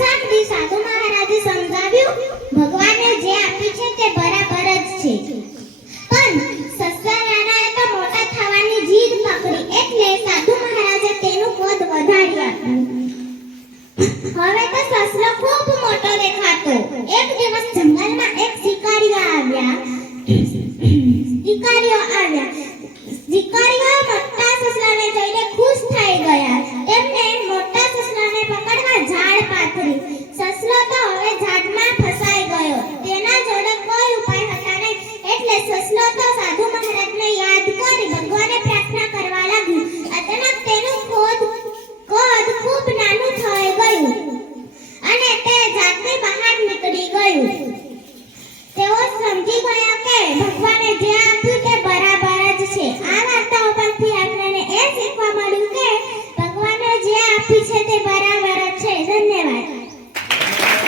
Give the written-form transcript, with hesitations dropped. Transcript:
સાંભળી સાધુ મહારાજે સમજાવ્યું, ભગવાને જે આપ્યું છે તે બરાબર જ છે, પણ સસલા નાનાએ તો મોટા થવાની જીદ પકડી, એટલે સાધુ મહારાજે તેનું કદ વધારી આપ્યું. હવે તો સસલો ખૂબ મોટો દેખાતો. એક દિવસ જંગલમાં એક શિકારી આવ્યા.